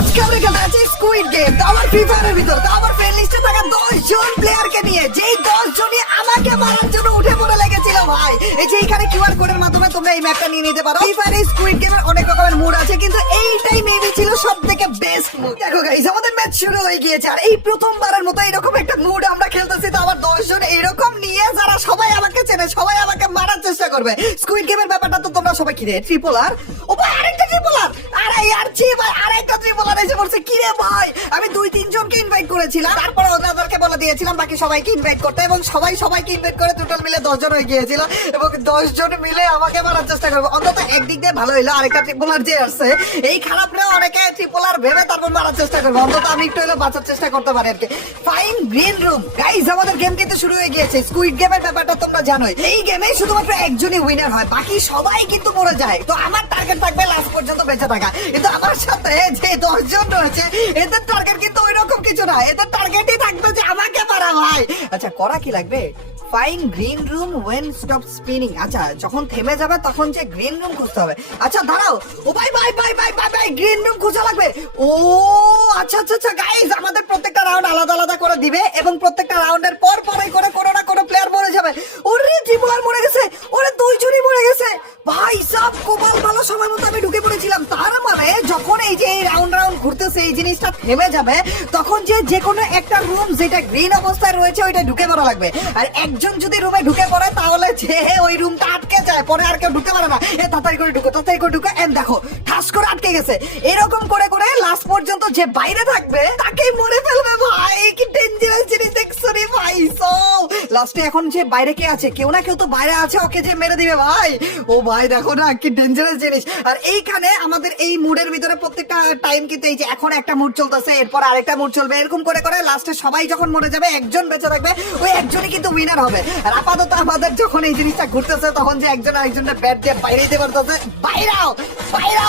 আজকে আমরা খেলতে আছি স্কুইড গেম। তো আমার ফ্রি ফায়ারের ভিতর তো আমার ফ্রেন্ড লিস্টে থাকা 10 জন প্লেয়ারকে নিয়ে, যেই 10 জনই আমাকে মারার জন্য উঠে পড়ে লেগেছিল ভাই। এই যে এখানে কিউআর কোডের মাধ্যমে তোমরা এই ম্যাপটা নিয়ে নিতে পারো। ফ্রি ফায়ারের স্কুইড গেমের অনেক রকমের মুড আছে, কিন্তু এইটাই মেবি ছিল সবথেকে বেস্ট মুড। দেখো গাইস, আমাদের ম্যাচ শুরু হয়ে গিয়েছে, আর এই প্রথমবারের মতো এরকম একটা মুড আমরা খেলতেছি। তো আমার 10 জন এরকম নিয়ে, যারা সবাই আমাকে চেনে, সবাই আমাকে মারার চেষ্টা করবে। স্কুইড গেমের ব্যাপারটা তো তোমরা সবাই কি রে, ট্রিপল আর ও ভাই, আরেকটা ট্রিপল আর, আরে ইয়ার ছি ভাই, আরেকটা ট্রিপল আর এসে পড়ছে। কি রে ভাই, আমি 2-3 জনকে ইনভাইট করেছিলাম, তারপর ওদেরকে বলে দিয়েছিলাম বাকি সবাইকে ইনভাইট করতে, এবং সবাইকে ইনভাইট করে টোটাল মিলে 10 জন হয়ে গিয়েছিল, এবং 10 জন মিলে আমাকে মারার চেষ্টা করবে। অন্তত একদিক দিয়ে ভালো হইলো, আরেকটা ট্রিপল আর যে আসছে এই খারাপরে অনেকে ট্রিপল আর ভেবে তারপর মারার চেষ্টা করবে। অন্তত আমি একটু হলো বাঁচার চেষ্টা করতে পারি আর কি। ফাইন গ্রিন রুম গাইস, আমাদের গেম কিন্তু শুরু হয়ে গিয়েছে। স্কুইড গেমের ব্যাপারটা তোমরা জানোই, এই গেমে শুধুমাত্র একজনই উইনার হয়, বাকি সবাই কিন্তু মরে যায়। তো আমার টার্গেট থাকবে লাস্ট পর্যন্ত বেঁচে থাকা, কিন্তু আমার সাথে যে 10 জন রয়েছে এদের টার্গেট কিন্তু ওই রকম কিছু না, এদের টার্গেটই থাকবে যে আমাকে মারা ভাই। আচ্ছা, করা কি লাগবে? Fine green room when stop spinning. আচ্ছা, যখন থেমে যাবে তখন যে গ্রিন রুম খুঁজতে হবে। আচ্ছা দাঁড়াও, ও ভাই ভাই ভাই ভাই ভাই ভাই, গ্রিন রুম খোঁজা লাগবে। ও আচ্ছা আচ্ছা আচ্ছা গাইস, আমাদের প্রত্যেকটা রাউন্ড আলাদা আলাদা করে দিবে, এবং প্রত্যেকটা রাউন্ডের পর পরই করে কোনো না কোনো প্লেয়ার মরে যাবে। ওরে ট্রিপল আর মরে গেছে, ওরে 2 জনই মরে গেছে ভাই সাব। কোপাল ভালো সময় মতো আমি ঢুকে পড়েছিলাম। তার মানে যখন এই যে এই রাউন্ড ঘুরতেছে, এই জিনিসটা থেমে যাবে, তখন যে কোনো একটা রুম যেটা গ্রিন অবস্থায় রয়েছে ওইটা ঢুকে পড়া লাগবে। আর একজন যদি রুমে ঢুকে পড়ে, তাহলে যে ওই রুমটা আটকে যায়, পরে আর কেউ ঢুকে পারে না। তাড়াতাড়ি করে ঢুকো, এন্ড দেখো ঠাস করে আটকে গেছে। এরকম করে করে লাস্ট পর্যন্ত যে বাইরে থাকবে তাকেই মরে ফেলবে ভাই। কি ডেঞ্জারাস জিনিস দেখছো রে ভাই। সো লাস্টে এখন যে বাইরে কে আছে, কেউ না কেউ তো বাইরে আছে, ওকে যে মেরে দিবে ভাই। ও ভাই দেখো না কি ডেঞ্জারাস জিনিস। আর এইখানে আমাদের এই মুডের ভিতরে প্রত্যেকটা টাইম কিন্তু এই যে এখন একটা মুড চলতেছে, এরপর আরেকটা মুড চলবে, এরকম করে করে লাস্টে সবাই যখন মরে যাবে, একজন বেঁচে থাকবে, ওই একজনই কিন্তু উইনার হবে। আর আপাতত আমাদের যখন এই জিনিসটা ঘুরতেছে, তখন যে একজন আরেকজনের ব্যাট দিয়ে বাইরে দিতে পারতেছে। বাইরাও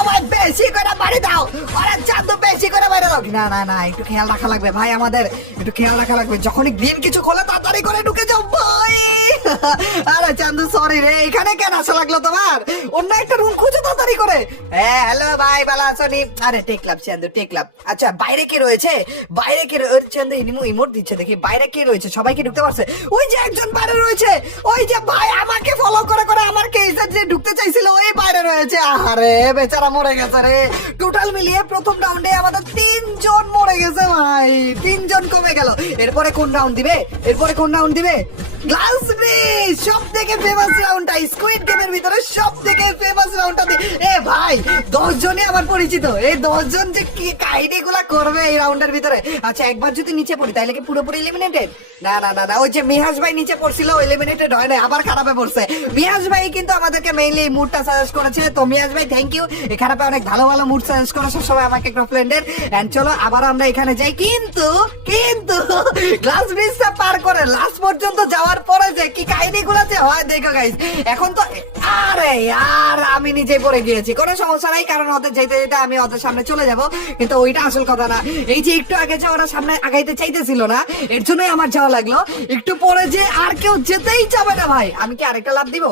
ভাই, বেশি করে বাড়ি দাও, আরে চাঁদু বেশি করে বাইরে দাও। না না না, একটু খেয়াল রাখা লাগবে ভাই, আমাদের একটু খেয়াল রাখা লাগবে। যখনই গ্রিন কিছু খোলে তাড়াতাড়ি করে ঢুকে যাও ভাই। আরে চান্দু সরি রে, এখানে কেন আসা লাগলো তোমার? অন্য একটা রুম খুঁজো তাড়াতাড়ি করে। হ্যাঁ হ্যালো ভাই, ভালো আছো নি? আরে টেকলাম চান্দু, টেকলাম। আচ্ছা বাইরে কে রয়েছে? বাইরে কে চান্দু ইমোট দিচ্ছে, দেখি বাইরে কে রয়েছে। সবাইকে ঢুকতে পারছে? ওই যে একজন বাইরে রয়েছে, ওই যে ভাই আমাকে ফলো করে করে আমার কেসে যে ঢুকতে চাইছিল ওই বাইরে রয়েছে। আরে বেচারা মরে গেছে রে। টোটাল মিলিয়ে প্রথম রাউন্ডে আমাদের 3 জন মরে গেছে ভাই, 3 জন কমে গেল। এরপরে কোন রাউন্ড দিবে? গ্লাস ব্রিজ, সব থেকে ফেমাস রাউন্ডটা স্কুইড গেমের ভিতরে, সব থেকে ফেমাস রাউন্ডটা। এ ভাই 10 জনই আমার পরিচিত, এই 10 জন যে কি কাহিনীগুলা করবে এই রাউন্ডের ভিতরে। আচ্ছা একবার যদি নিচে পড়ি তাহলে কি পুরোপুরি এলিমিনেটেড? না না না না, ওই যে মিহাজ ভাই নিচে পড়ছিল, এলিমিনেটেড হয় না, আবার খারাপে পড়ছে। মিহাজ ভাই কিন্তু আমাদেরকে মেইনলি এই মুডটা সাজেস্ট করেছে, তো মিহাজ ভাই থ্যাংক ইউ। এই খারাপে অনেক ভালো ভালো মুড সাজেস্ট করে সবসময় আমাকে একটা ফ্রেন্ডের। এন্ড চলো আবার আমরা এখানে যাই, কিন্তু গ্লাস ব্রিজটা পার করে লাস্ট পর্যন্ত যাওয়ার পরে যে কি কাহিনীগুলো যে হয় দেখো গাইস। এখন তো আরে আর আমি নিজে পড়ে গিয়েছি, কোনো সমস্যা নাই, কারণ ওদের যেতে যেতে আমি ওদের সামনে চলে যাব, কিন্তু ওইটা আসল কথা না। এই যে একটু আগে যে ওরা সামনে আগাইতে চাইতেছিল না, এর জন্যই আমার যাওয়া লাগলো। একটু পরে যে আর কেউ যেতেই যাবে না ভাই, আমি কি আরেকটা লাভ দিব?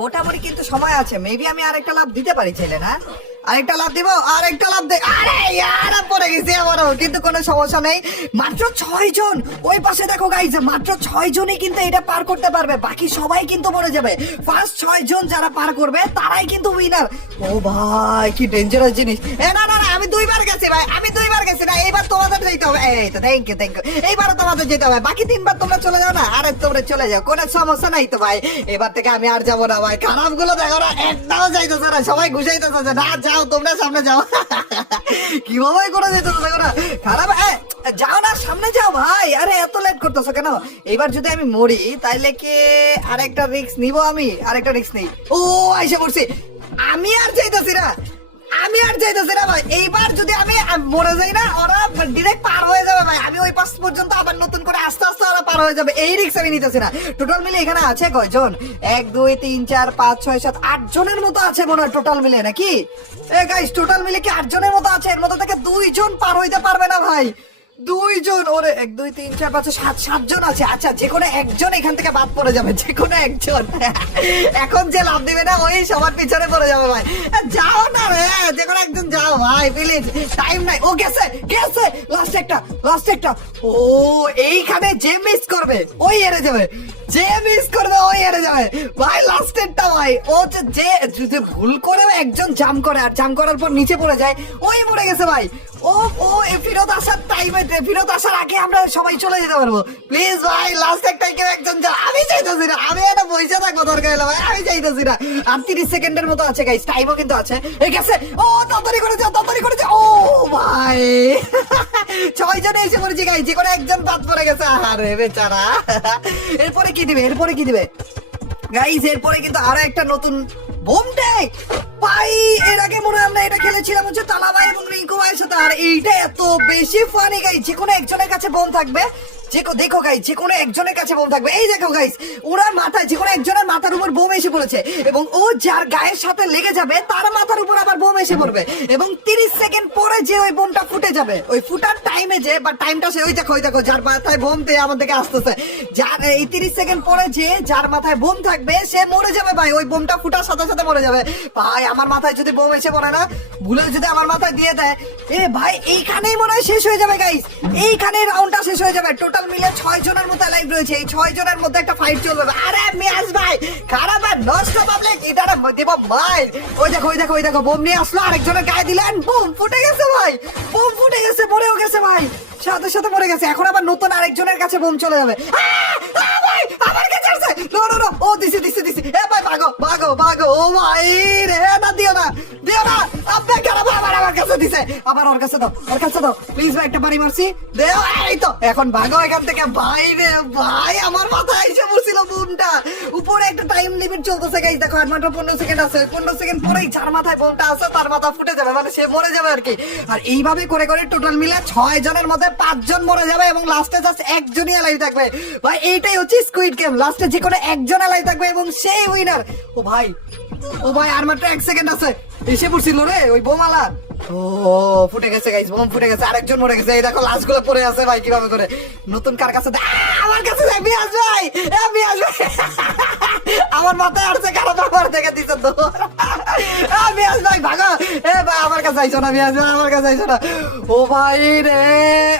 মোটামুটি কিন্তু সময় আছে, মেবি আমি আরেকটা লাভ দিতে পারি চাইলে। না আরেকটা লাভ দিব, আরেকটা লাভ দে। আরে ইয়ার পড়ে গেছি আমারও, কিন্তু কোনো সমস্যা নেই। মাত্র 6 জন, ওই পাশে দেখো গাইস, মাত্র 6 জনই কিন্তু এটা পার করতে পারবে, বাকি সবাই কিন্তু মরে যাবে। ফার্স্ট 6 জন যারা পার করবে তারাই কিন্তু উইনার। ও ভাই কি ডেঞ্জারাস জিনিস। না না না, আমি 2 বার গেছি ভাই, আমি 2 বার গেছি না, এইবার তোমাদের যেতে হবে। এই তো থ্যাংক ইউ, এইবারও তোমাদের যেতে হবে। বাকি 3 বার তোমরা চলে যাও না, আরে তোমরা চলে যাও, কোনো সমস্যা নাই তো ভাই। এবার থেকে আমি আর যাবো না ভাই, খারাপ গুলো দেখো না, একটাও যাইতেছে না, সবাই ঘুষাইতেছে যে না যাও তোমরা সামনে যাও। কিভাবে করে যেতেছে দেখো না, খারাপ। যাও না, সামনে যাও ভাই, আরে এত লেট করতেছো কেন? এবার যদি আমি মরি তাইলে কি আরেকটা রিস্ক নিব? আমি আরেকটা রিস্ক নেই। ও আইসা পড়ছি, আমি আর যাইতেছি না ভাই। এইবার যদি আমি মরে যাই না, ওরা ডিরেক্ট পার হয়ে যাবে ভাই। আমি ওই পাশ পর্যন্ত আবার নতুন করে আস্তে আস্তে ওরা পার হয়ে যাবে, এই রিস্ক আমি নিতেছি না। টোটাল মিলে এখানে আছে কয়জন? 1 2 3 4 5 6 7 8 জনের মতো আছে মনে হয় টোটাল মিলে, নাকি? গাইস টোটাল মিলে কি 8 জনের মতো আছে? এর মধ্যে থেকে 2 জন পার হইতে পারবে না ভাই। দুইজন, ওরে 1 2 3 4 5 6 7জন আছে। আচ্ছা, যে কোনো একজন এখান থেকে বাদ পড়ে যাবে, যে কোনো একজন। এখন যে লাভ দিবে না ওই সবার পিছনে পড়ে যাবে ভাই। যাও না রে, যে কোনো একজন যাও ভাই প্লিজ, টাইম নাই। ও গেছে গেছে, লাস্ট একটা। ও এইখানে যে মিস করবে ওই হেরে যাবে, যে মিস করবে ওই হেরে যাবে ভাই। লাস্টেরটা ভাই, ও যে যদি ভুল করে একজন জাম্প করে আর জাম্প করার পর নিচে পড়ে যায় ওই মরে গেছে ভাই। ও ও ফেরত আসার টাইমে, ফেরত আসার আগে আমরা সবাই চলে যেতে পারবো। প্লিজ ভাই, লাস্ট একটাই কেউ একজন যাও। আমি চাইতেছি না, আমি একটা পয়সা থাকবো দরকার হলে ভাই, আমি চাইতেছি না। আর 30 সেকেন্ডের মতো আছে গাইস, টাইমও কিন্তু আছে। এই গেছে, ও তাড়াতাড়ি করে যাও। ও ভাই 6 জনে এসে পড়েছি গাইস, যে কোনো একজন বাদ পড়ে গেছে। আরে বেচারা। এরপরে কি দিবে গাইস? এরপরে কিন্তু আরো একটা নতুন বোম দেয় ভাই। এর আগে মনে হয় আমরা এটা খেলেছিলাম হচ্ছে তালা ভাই এবং রিঙ্কু ভাইয়ের সাথে। আর এইটা এত বেশি ফানি গাইস, যে কোনো একজনের কাছে বোম থাকবে। দেখো গাইস, যে কোনো একজনের কাছে বোম থাকবে। এই দেখো গাইস, ওনার মাথায়, যে কোনো একজনের মাথার উপর বোম এসে পড়েছে এবং ও যার গায়ের সাথে লেগে যাবে তার মাথার উপর আবার বোম এসে পড়বে এবং 30 সেকেন্ড পরে যে ওই বোমটা ফুটে যাবে, ওই ফুটার টাইমে যে বা টাইমটা সে, ওই দেখো যার মাথায় বোম পেয়ে আমার দিকে আসতেছে, যার এই 30 সেকেন্ড পরে যে যার মাথায় বোম থাকবে সে মরে যাবে ভাই। ওই বোমটা ফুটার সাথে সাথে মরে যাবে ভাই। আমার মাথায় যদি বোম এসে পড়ে না, ভুলে যদি আমার মাথায় দিয়ে দেয়, এ ভাই এইখানেই মনে হয় শেষ হয়ে যাবে গাইস। এইখানে রাউন্ডটা শেষ হয়ে যাবে। টোটাল মিলে 6 জনের মতো লাইভ রয়েছে। এই 6 জনের মধ্যে একটা ফাইট চলবে। আরে মিয়াজ ভাই, খারাপ আর নষ্ট পাবলিক, এটা দেব ভাই। ওই দেখো বোম নিয়ে আসলো, আরেকজনের গায়ে দিলেন, বুম ফুটে গেছে ভাই। বোম ফুটে গেছে, মরেও গেছে ভাই, সাথে সাথে মরে গেছে। এখন আবার নতুন আরেকজনের কাছে বোম চলে যাবে। ভাই আমার কাছে আসছে, নো ও দিছি। এ ভাই ভাগো। ও ভাই রে, না দিও না। আপনি খারাপ, আমার কাছে দিছে। আবার ওর কাছে দাও প্লিজ ভাই, একটা বাড়ি মারছি, দেও। এই তো এখন ভাগো এখান থেকে ভাই রে ভাই। আমার মাথায় এসে পড়ছিল বোমটা। উপরে একটা টাইম লিমিট চলতেছে গাইস, দেখো আর মাত্র 15 সেকেন্ড আছে। 15 সেকেন্ড পরেই যার মাথায় বোমটা আছে তার মাথা ফুটে যাবে, মানে সে মরে যাবে আর কি। আর এইভাবে করে টোটাল মিলে 6 জনের মধ্যে 5 জন মরে যাবে এবং লাস্টে জাস্ট একজনই লাইভ থাকবে ভাই। এইটাই হচ্ছে স্কুইড গেম, লাস্টে যে কোনো একজন লাইভ থাকবে এবং সেই উইনার। ও ভাই আর মাত্র 1 সেকেন্ড আছে। এসে পড়ছিল রে ওই বোমালা। ও ফুটে গেছে গাইস, বোম ফুটে গেছে, আরেকজন মরে গেছে। এই দেখো লাশ গুলো পড়ে আছে ভাই, কিভাবে করে। নতুন কার কাছে? আমার কাছে যাই, মিয়াজ ভাই। আমার মাথায় আসছে, খারাপ আমার দেখে দিচ্ছে তো। মিয়াজ ভাই ভাগো। ভাই আমার কাছে আইসো না, মিয়াজ ভাই আমার কাছে আইসো না। ও ভাই রে,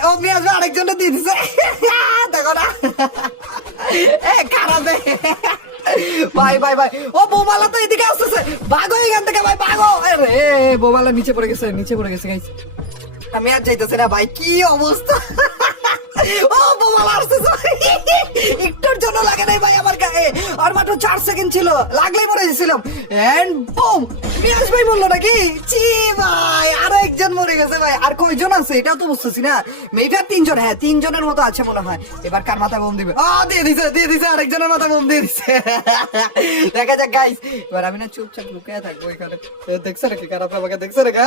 ও মিয়াজ ভাই আরেকজনটা দিয়ে দিছে, দেখো না। খারাপ ভাই ও বোমালা তো এদিকে আসতেছে, ভাগো এখান থেকে ভাই, ভাগো। আরে বোমালা নিচে পড়ে গেছে গাইস। আমি আর যাইতেছি না ভাই, কি অবস্থা। ও বোমালা আসতেছে, একটুর জন্য লাগে নাই ভাই আমার গায়ে। আর মাত্র 4 সেকেন্ড ছিল, লাগলেই মরে গেছিলাম। এন্ড বুম, মিয়াজ ভাই বললো নাকি? চি ভাই, আরো একজন মরে গেছে ভাই। আর কয়জন আছে এটাও তো বুঝতেছি না। মেয়েটা 3 জন, হ্যাঁ 3 জনের মতো আছে মনে হয়। এবার কার মাথায় বোম দিবে? দিয়ে দিছে, আরেকজনের মাথায় বোম দিয়ে দিছে। দেখা যাক গাইস, এবার আমি না চুপচাপ লুকিয়ে থাকবো এখানে। দেখছো নাকি খারাপ আমাকে? দেখছো নাকি?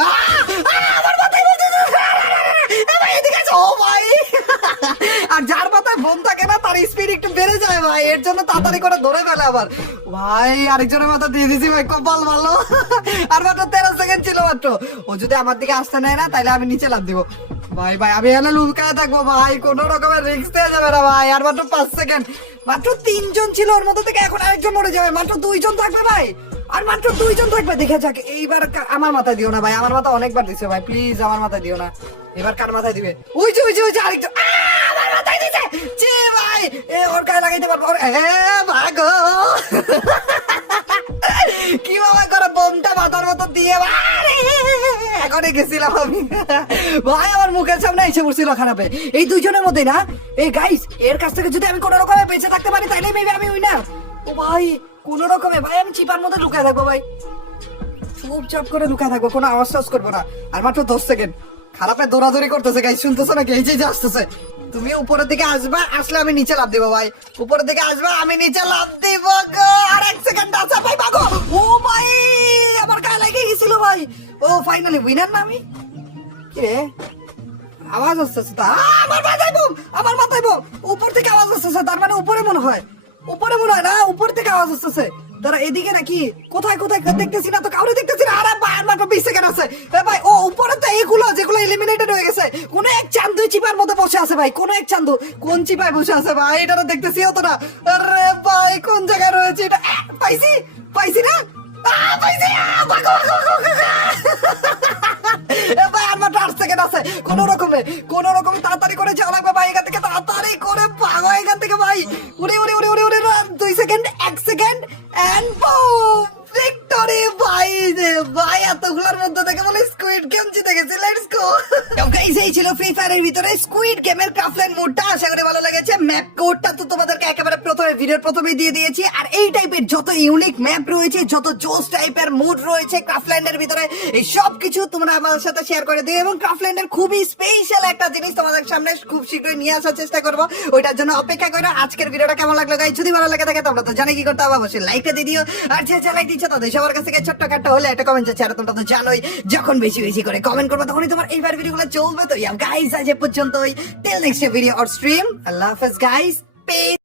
আমার মাথায় বোম দিছে। ও ভাই, আর যার মাথায় বোম থাকে না তার স্পিড একটু বেড়ে যায় ভাই, এর জন্য তাড়াতাড়ি করে ধরে ফেলে আবার। ভাই আরেকজনের মাথা দিয়ে দিছি ভাই, কপাল ভালো। আর মাত্র 13 সেকেন্ড ছিল মাত্র। ও যদি আমার দিকে আসতে নেয় না তাহলে আমি নিচে লাফ দিব ভাই। আমি এখানে লুকায় থাকবো ভাই, কোন রকমের রিস্ক দেওয়া যাবে না ভাই। আর মাত্র 5 সেকেন্ড, মাত্র 3 জন ছিল ওর মধ্যে থেকে, এখন আরেকজন মরে যাবে। মাত্র 2 জন থাকবে ভাই, আর মাত্র 2 জন থাকবে। দেখে যাক, এইবার আমার মাথায় দিও না ভাই, আমার মাথা অনেকবার দিছে ভাই, প্লিজ আমার মাথায় দিও না। এবার কার মাথায় দিবে? ওই যে আরেকজন আমার মাথায় দিছে। জি ভাই, ওর গায়ে লাগাইতে পারবো। ভাগো। কিভাবে করে বোমটা মাথার মতো দিয়ে এখনই গেছিলাম আমি ভাই। আমার মুখের সামনে এসে পড়ছিল খারাপে। এই 2 জনের মধ্যে না, এই গাইস এর কাছ থেকে যদি আমি কোন রকমে বেঁচে থাকতে পারি তাইলে মেবি আমি উইনার। ও ভাই কোন রকমে ভাই আমি চিপার মধ্যে লুকায় থাকবো ভাই, চুপচাপ করে লুকায় থাকবো, কোনো আওয়াজ টাওয়াজ করবো না। আর মাত্র 10 সেকেন্ড। খারাপে দৌড়াদৌড়ি করতেছে গাইস, শুনতেছো নাকি? এই যে আসতেছে। তুমি উপরের দিকে আসবা, আসলে আমি নিচে লাফ দিব ভাই। উপরের দিকে আসবা, আমি নিচে লাফ দিব গো। আর 1 সেকেন্ড আছে ভাই, ভাগো। ও ভাই আমার গায়ে লেগে গেছিল ভাই। ও ফাইনালি উইনার না আমি? কি রে আওয়াজ আসতেছে? আমার মাথায় বোম, উপর থেকে আওয়াজ আসতেছে। তার মানে উপরে মনে হয় না, উপর থেকে আওয়াজ আসতেছে। তারা এদিকে নাকি কোথায় কোথায় দেখতেছি না তো, কাউরে দেখতেছি না। আরে ভাই মাত্র 20 সেকেন্ড আছে। এ ভাই ও উপরে তো এগুলো যেগুলো এলিমিনেটেড হয়ে গেছে, কোন এক চান্দু চিপার মধ্যে বসে আছে ভাই, কোন এক চান্দু কোন চিপায় বসে আছে ভাই, এটা তো দেখতেছিও তো না। আরে ভাই কোন জায়গায় রয়েছে এটা? পাইছি পাইছি না, পাইছি। ভাগো ভাগো ভাগো। এ ভাই আর মাত্র 8 সেকেন্ড আছে। কোন রকমে তাড়াতাড়ি করে যাওয়া লাগবে ভাই এখান থেকে, তাড়াতাড়ি করে ভাগো এখান থেকে ভাই। উড়ে উড়ে উড়ে উড়ে উড়ে 2 second 1 second and boom, victory ভাই রে ভাই। এতগুলোর মধ্যে থেকে বলে স্কুইড গেম জিতে গেছে। লেটস গো গাইস, এই ছিল ফ্রি ফায়ারের ভিতরে স্কুইড গেমের ক্রাফটল্যান্ড মোডটা। আশা করি ভালো লেগেছে। ম্যাপ কোডটা তো তোমাদেরকে একেবারে প্রথমে ভিডিওর প্রথমেই দিয়ে দিয়েছি। আর এই টাইপের যত ইউনিক ম্যাপ রয়েছে, যত জোস টাইপের মুড রয়েছে ক্রাফটল্যান্ডের ভিতরে, এই সব কিছু তোমরা আমার সাথে শেয়ার করে দিও। এবং ক্রাফটল্যান্ডের খুবই স্পেশাল একটা জিনিস তোমাদের সামনে খুব শীঘ্রই নিয়ে আসার চেষ্টা করবো, ওইটার জন্য অপেক্ষা করো। আজকের ভিডিওটা কেমন লাগলো গাইস? যদি ভালো লাগে থাকে তোমরা তো জানি কি করতে হবে, অবশ্যই লাইকটা দিয়ে দিও। আর যে লাইক দিচ্ছ তাদের সবার কাছ থেকে ছোট্ট কাটটা হলে একটা কমেন্ট আছে। আর তোমরা তো জানোই যখন বেশি বেশি করে কমেন্ট করবে তখনই তোমার এইবার ভিডিওগুলো চলবে। তো গাইস আজ এ পর্যন্তই, till next video or stream, আল্লাহ হাফেজ গাইস, পিস।